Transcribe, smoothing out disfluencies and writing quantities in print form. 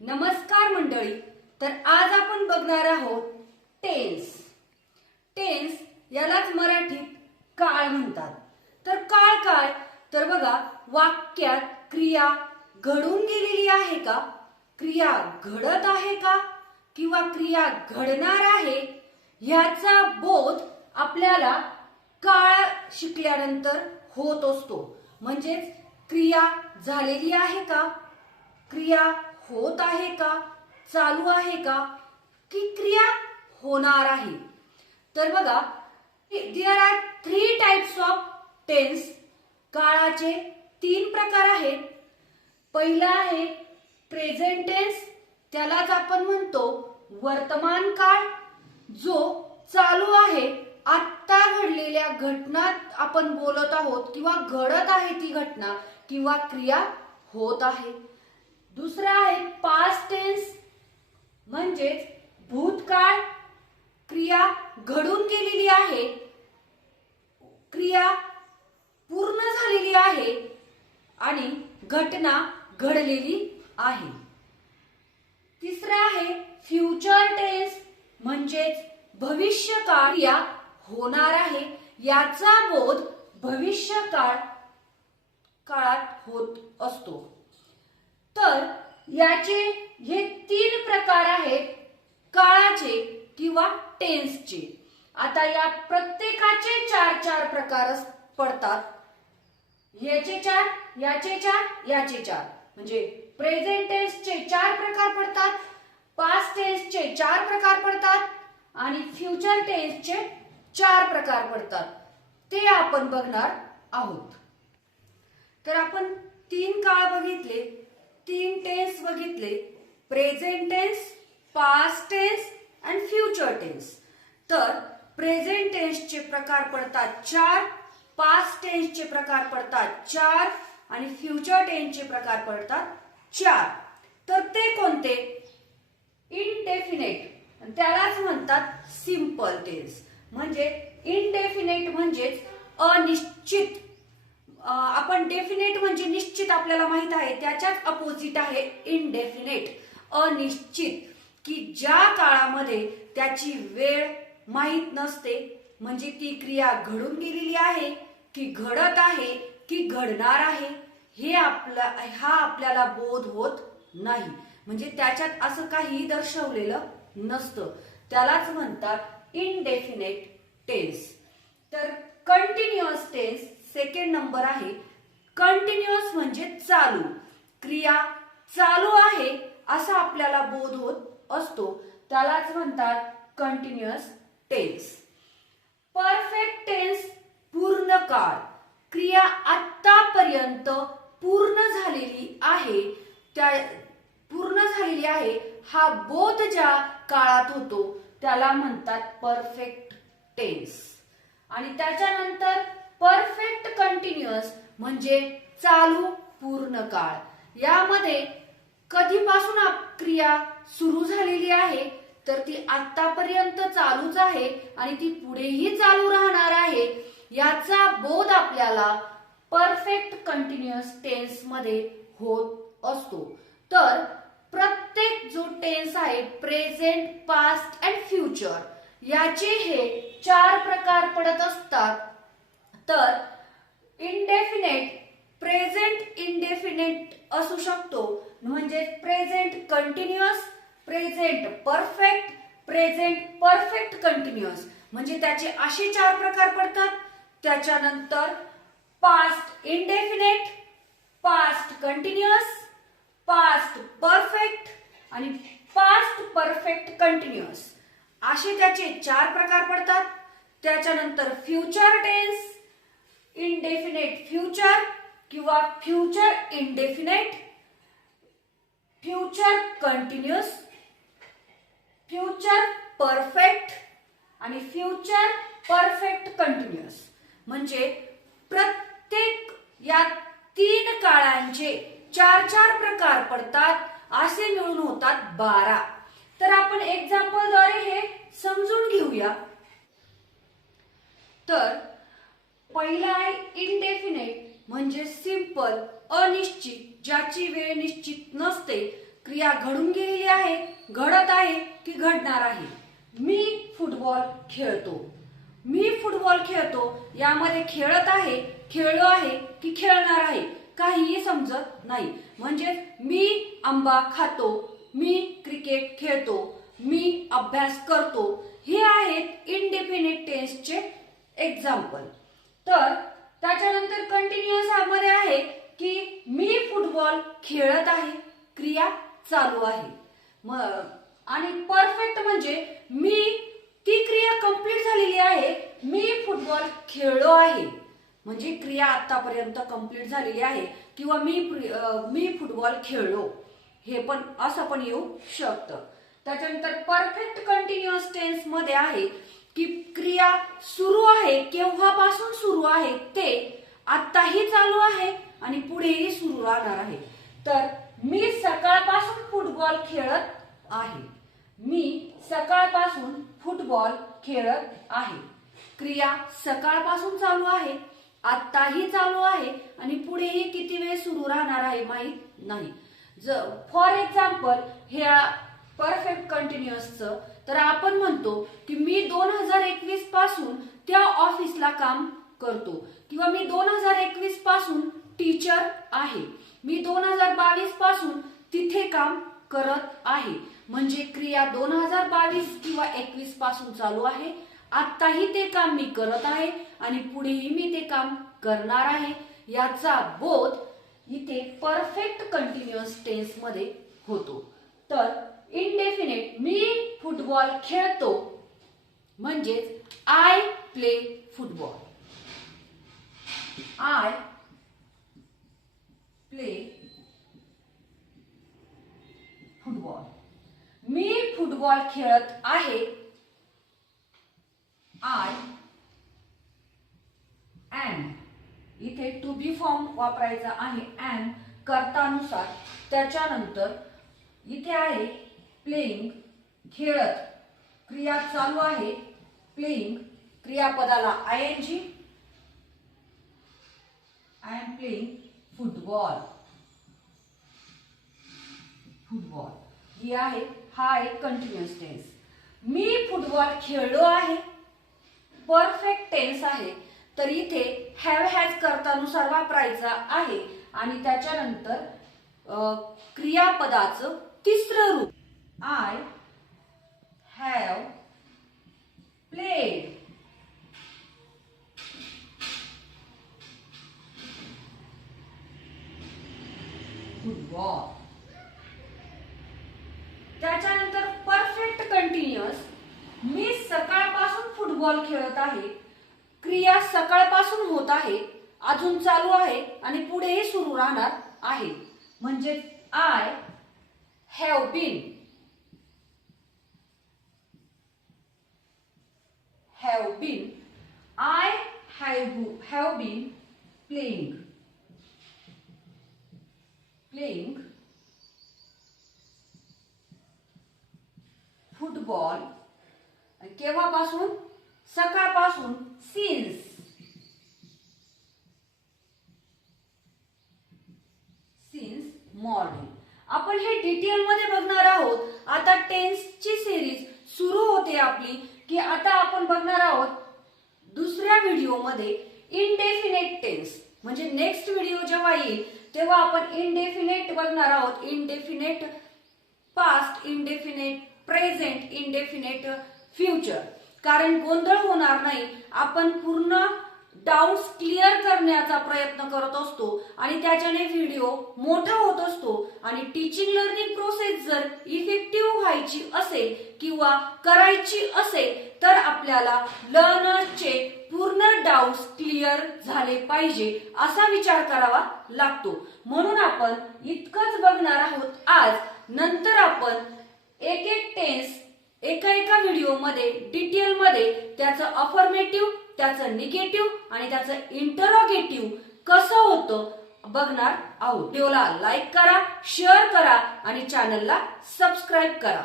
नमस्कार मंडळी. तर आज आपण बघणार आहोत टेन्स. टेन्स यालाच मराठीत काळ म्हणतात. तर काळ काय तर बघा, वाक्यात क्रिया घडून गेलेली आहे का, क्रिया घडत आहे का किंवा क्रिया घडणार आहे ह्याचा बोध आपल्याला काळ शिकल्यानंतर होत असतो. म्हणजेच क्रिया झालेली आहे का, क्रिया होत आहे का, चालू आहे का, की क्रिया होणार आहे. तर बघा, there are 3 types of tense. काळाचे 3 प्रकार आहेत. पहिला आहे प्रेझेंट टेन्स, त्यालाच आपण म्हणतो वर्तमान काळ. जो चालू आहे, आत्ता घडलेल्या घटना आपण बोलत आहोत किंवा घडत आहे ती घटना किंवा क्रिया होत आहे. दुसरा आहे पास्ट टेन्स, म्हणजेच भूतकाळ. क्रिया घडून गेलेली आहे, क्रिया पूर्ण झालेली आहे आणि घटना घडलेली आहे. तिसरा आहे फ्युचर टेन्स, म्हणजेच भविष्यकाळ. क्रिया होणार आहे याचा बोध काळात होत असतो. तर याचे हे 3 प्रकार आहेत काळाचे किंवा टेन्सचे. आता या प्रत्येकाचे 4 प्रकार पडतात. याचे 4, याचे 4, याचे 4. म्हणजे प्रेझेंट टेन्सचे 4 प्रकार पडतात, पास्ट टेन्सचे 4 प्रकार पडतात आणि फ्युचर टेन्सचे 4 प्रकार पडतात. ते आपण बघणार आहोत. तर आपण 3 काळ बघितले, 3 टेन्स बघितले: प्रेझेंट टेन्स, पास्ट टेन्स आणि फ्युचर टेन्स. तर प्रेझेंट टेन्सचे प्रकार पडतात 4, पास्ट टेन्सचे प्रकार पडतात 4 आणि फ्युचर टेन्सचे प्रकार पडतात 4. तर ते कोणते? इनडेफिनेट, त्यालाच म्हणतात सिंपल टेन्स. म्हणजे इनडेफिनेट म्हणजेच अनिश्चित. आपण डेफिनेट म्हणजे निश्चित आपल्याला माहित आहे, त्याच्याच अपोजिट आहे इनडेफिनेट, अनिश्चित. की ज्या काळामध्ये त्याची वेळ माहित नसते, म्हणजे ती क्रिया घडून गेलेली आहे की घडत आहे की घडणार आहे हा आपल्याला बोध होत नाही. म्हणजे त्याच्यात असं काही दर्शवलेलं नसतं. त्यालाच म्हणतात इनडेफिनेट टेन्स. तर कंटिन्युअस टेन्स सेकंड नंबर आहे. कंटिन्युअस म्हणजे चालू. क्रिया चालू आहे असा आपल्याला बोध होत असतो, त्यालाच म्हणतात कंटिन्युअस टेन्स. परफेक्ट टेन्स पूर्ण काळ. क्रिया आतापर्यंत पूर्ण झालेली आहे हा बोध ज्या काळात होतो त्याला म्हणतात परफेक्ट टेन्स. आणि त्याच्यानंतर परफेक्ट कंटिन्युअस म्हणजे चालू पूर्ण काळ. यामध्ये कधीपासून क्रिया सुरू झालेली आहे तर ती आतापर्यंत चालूच आहे आणि ती पुढेही चालू राहणार आहे याचा बोध आपल्याला परफेक्ट कंटिन्युअस टेन्स मध्ये होत असतो. तर प्रत्येक जो टेन्स आहे प्रेझेंट, पास्ट अँड फ्युचर, याचे हे 4 प्रकार पडत असतात. तर इनडेफिनेट, प्रेझेंट इनडेफिनेट असू शकतो, म्हणजे present continuous, present perfect, present perfect continuous, म्हणजे त्याचे असे 4 प्रकार पडतात. त्याच्यानंतर past indefinite, past continuous, past perfect आणि पास्ट परफेक्ट कंटिन्युअस, असे त्याचे 4 प्रकार पडतात. त्याच्यानंतर फ्युचर टेन्स, इनडेफिनेट फ्युचर किंवा future indefinite, future continuous, future perfect आणि फ्युचर परफेक्ट कंटिन्युअस. म्हणजे प्रत्येक या 3 काळांचे 4 प्रकार पडतात, असे मिळून होतात 12. तर आपण एक्झाम्पल द्वारे हे समजून घेऊया. तर पहिला आहे इनडेफिनेट, म्हणजे सिंपल, अनिश्चित, ज्याची वेळ निश्चित नसते. क्रिया घडून गेलेली आहे, घडत आहे की घडणार आहे. मी फुटबॉल खेळतो. मी फुटबॉल खेळतो यामध्ये खेळत आहे, खेळलो आहे की खेळणार आहे काहीही समजत नाही. म्हणजे मी आंबा खातो, मी क्रिकेट खेळतो, मी अभ्यास करतो, हे आहेत इनडेफिनिट टेन्सचे एक्झाम्पल. तर त्याच्यानंतर कंटिन्युअस मध्ये आहे की मी फुटबॉल खेळत आहे, क्रिया चालू आहे. आणि परफेक्ट म्हणजे मी ती क्रिया कंप्लीट झालेली आहे, मी फुटबॉल खेळलो आहे म्हणजे क्रिया आतापर्यंत कंप्लीट झालेली आहे किंवा मी फुटबॉल खेळलो हे पण असं पण येऊ शकतं. त्याच्यानंतर परफेक्ट कंटिन्युअस टेन्स मध्ये आहे की क्रिया सुरू आहे, केव्हापासून सुरू आहे ते आताही चालू आहे आणि पुढेही सुरू राहणार आहे. तर मी सकाळपासून फुटबॉल खेळत आहे. मी सकाळपासून फुटबॉल खेळत आहे. क्रिया सकाळपासून चालू आहे, आताही चालू आहे आणि पुढेही किती वेळ सुरू राहणार आहे माहित नाही. फॉर एक्झाम्पल ह्या परफेक्ट कंटिन्युअसचं तर आपण म्हणतो की मी 2021 पासून त्या ऑफिसला काम करतो किंवा मी 2021 पासून टीचर आहे. मी 2022 पासून तिथे काम करत आहे. म्हणजे क्रिया 2022 किंवा 21 पासून चालू आहे, आताही ते काम मी करत आहे आणि पुढेही मी ते काम करणार आहे. याचा बोध इथे परफेक्ट कंटिन्युअस टेन्स मध्ये होतो. तर इनडेफिनिट मी फुटबॉल खेळतो म्हणजेच I play football. I play football. मी फुटबॉल खेळत आहे. I am. इथे टू बी फॉर्म वापरायचा आहे एम कर्तानुसार. त्याच्यानंतर इथे आहे प्लेइंग खेळत, क्रिया चालू आहे प्लेइंग, क्रियापदाला ING. I am playing football. Football ही आहे, हा आहे कंटिन्युअस टेन्स. मी फुटबॉल खेळलो आहे परफेक्ट टेन्स आहे, तर इथे हॅव हॅज कर्तानुसार वापरायचा आहे आणि त्याच्यानंतर क्रियापदाचं तिसरं रूप आय हॅव प्लेड फुटबॉल. त्याच्यानंतर परफेक्ट कंटिन्युअस मी सकाळपासून फुटबॉल खेळत आहे. क्रिया सकाळपासून होत आहे, अजून चालू आहे आणि पुढेही सुरू राहणार आहे. म्हणजे I have been. Have been. I have been playing. Playing football. केव्हापासून? सकाळपासून. सिन्स. Since morning. आपण हे डिटेल मध्ये बघणार आहोत. आता टेन्सची सिरीज सुरू होते आपली की आता आपण बघणार आहोत दुसऱ्या व्हिडिओमध्ये इनडेफिनेट टेन्स. म्हणजे नेक्स्ट व्हिडिओ जेव्हा येईल तेव्हा आपण इनडेफिनेट बघणार आहोत. Indefinite past, indefinite present, indefinite future. कारण गोंधळ होणार नाही, आपण पूर्ण डाउट्स क्लिअर करण्याचा प्रयत्न करत असतो आणि त्याच्याने व्हिडिओ मोठा होत असतो. आणि टीचिंग लर्निंग प्रोसेस जर इफेक्टिव्ह व्हायची असेल किंवा करायची असेल तर आपल्याला लर्नर्सचे पूर्ण डाउट्स क्लिअर झाले पाहिजे असा विचार करावा लागतो. म्हणून आपण इतकंच बघणार आहोत आज. नंतर आपण एक एक टेन्स एका व्हिडिओमध्ये डिटेलमध्ये त्याचं अफर्मेटिव्ह, त्याचं निगेटिव्ह आणि त्याचं इंटरोगेटिव्ह कसं होतं बघणार आहोत. व्हिडिओला लाईक करा, शेअर करा आणि चॅनलला सबस्क्राईब करा.